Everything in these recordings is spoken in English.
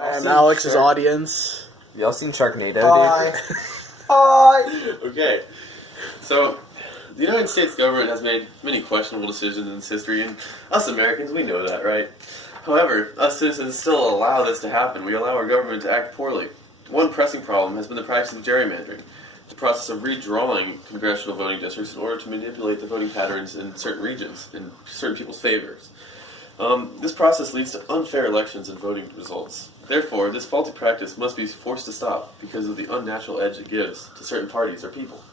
I'm Alex's audience. Y'all seen Sharknado, Hi. dude? Hi. Okay, so the United States government has made many questionable decisions in its history, and us Americans, we know that, right? However, us citizens still allow this to happen. We allow our government to act poorly. One pressing problem has been the practice of gerrymandering, the process of redrawing congressional voting districts in order to manipulate the voting patterns in certain regions, in certain people's favors. This process leads to unfair elections and voting results. Therefore, this faulty practice must be forced to stop because of the unnatural edge it gives to certain parties or people.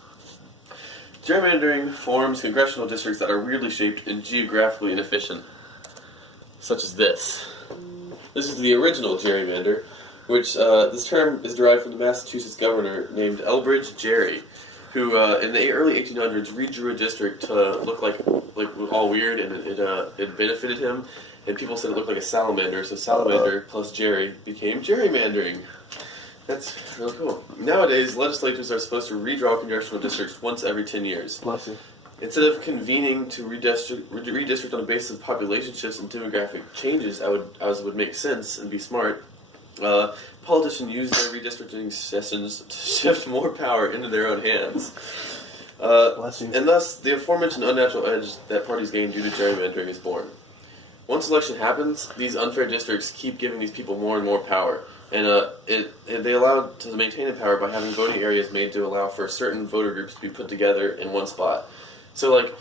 Gerrymandering forms congressional districts that are weirdly shaped and geographically inefficient, such as this. This is the original gerrymander, which this term is derived from the Massachusetts governor named Elbridge Gerry, who in the early 1800s redrew a district to look like all weird, and it benefited him. And people said it looked like a salamander, so salamander plus Gerry became gerrymandering. That's real cool. Nowadays, legislatures are supposed to redraw congressional districts once every 10 years. Bless you. Instead of convening to redistrict on the basis of population shifts and demographic changes, as would make sense and be smart, politicians use their redistricting sessions to shift more power into their own hands. And thus, the aforementioned unnatural edge that parties gain due to gerrymandering is born. Once election happens, these unfair districts keep giving these people more and more power, and they allow to maintain the power by having voting areas made to allow for certain voter groups to be put together in one spot. So, like,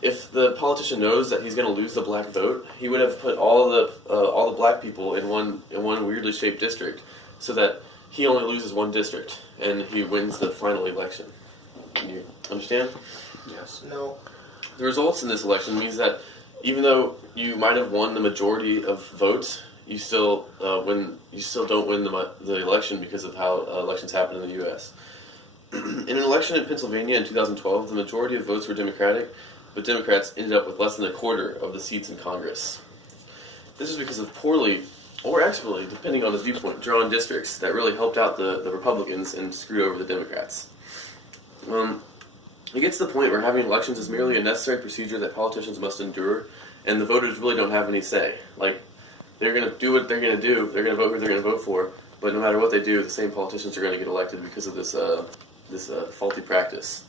if the politician knows that he's going to lose the black vote, he would have put all the black people in one weirdly shaped district, so that he only loses one district and he wins the final election. Can you understand? Yes. No. The results in this election means that even though you might have won the majority of votes, you still don't win the election because of how elections happen in the U.S. In an election in Pennsylvania in 2012, the majority of votes were Democratic, but Democrats ended up with less than a quarter of the seats in Congress. This is because of poorly, or expertly, depending on the viewpoint, drawn districts that really helped out the Republicans and screwed over the Democrats. It gets to the point where having elections is merely a necessary procedure that politicians must endure, and the voters really don't have any say. Like, they're going to do what they're going to do, they're going to vote who they're going to vote for, but no matter what they do, the same politicians are going to get elected because of this faulty practice.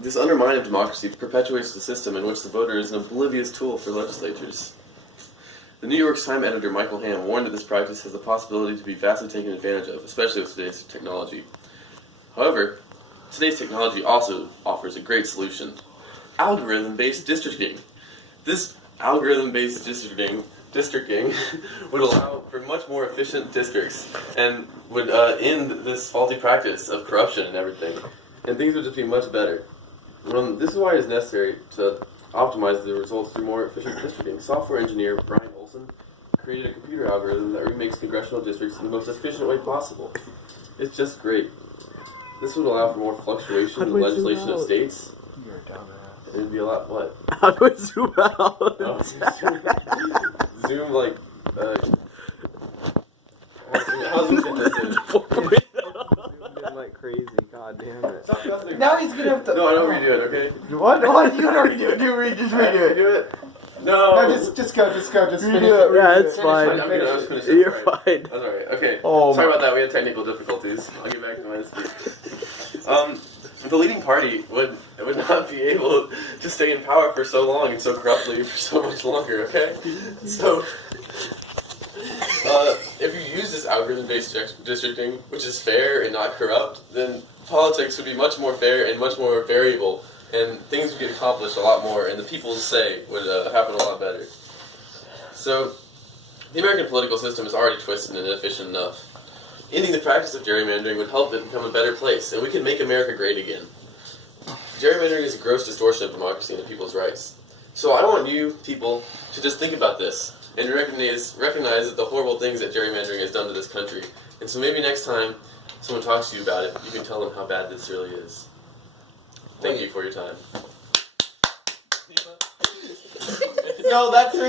This undermining of democracy perpetuates the system in which the voter is an oblivious tool for legislatures. The New York Times editor Michael Hamm warned that this practice has the possibility to be vastly taken advantage of, especially with today's technology. However, today's technology also offers a great solution: algorithm-based districting. This algorithm-based districting would allow for much more efficient districts and would end this faulty practice of corruption and everything. And things would just be much better. This is why it is necessary to optimize the results through more efficient districting. Software engineer Brian Olson created a computer algorithm that remakes congressional districts in the most efficient way possible. It's just great. This would allow for more fluctuation in the legislation of states. You're a dumbass. It'd be a lot, what? How do I zoom out? Oh, zoom, like, how's this in? Like crazy, god damn it. Now he's gonna have to. No, I don't redo it, okay? What? What? You gotta redo it. Just redo it. Redo it? No. No, just go. Just finish it. Yeah, it's I'm fine. gonna just finish it. You're That's right. fine. That's alright, okay. Oh, Sorry about that, we had technical difficulties. I'll get back to my speech. The leading party would not be able to stay in power for so long and so corruptly for so much longer, okay? So, if you use this algorithm-based districting, which is fair and not corrupt, then politics would be much more fair and much more variable, and things would get accomplished a lot more, and the people's say would happen a lot better. So, the American political system is already twisted and inefficient enough. Ending the practice of gerrymandering would help it become a better place, and we can make America great again. Gerrymandering is a gross distortion of democracy and the people's rights. So I want you people to just think about this and recognize that the horrible things that gerrymandering has done to this country. And so maybe next time someone talks to you about it, you can tell them how bad this really is. Thank you for your time. no, that's